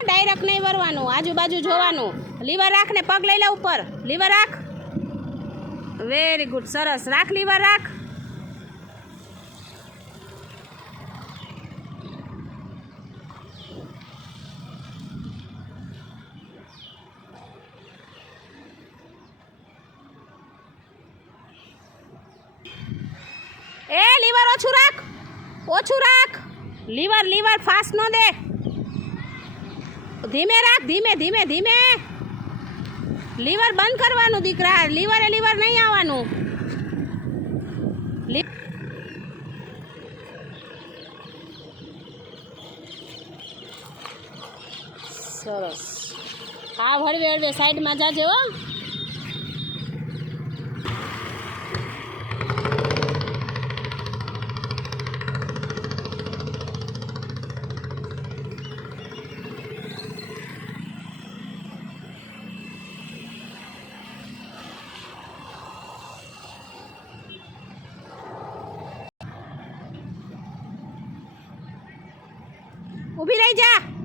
Direct નહીં વરવાનું, આજુબાજુ જોવાનું. લીવર રાખ ને પગ લઈ લે ઉપર. લીવર રાખ. વેરી ગુડ, સરસ. રાખ લીવર રાખ. એ લીવર ઓછું રાખ, ઓછું રાખ. લીવર ફાસ્ટ ન દે. ધીમે રાખ, ધીમે ધીમે ધીમે. લીવર બંધ કરવાનું દીકરા. લીવર નહીં આવવાનું. સરસ. હા, હળવે હળવે સાઈડમાં જાજે હો. ઊભી રહી જા.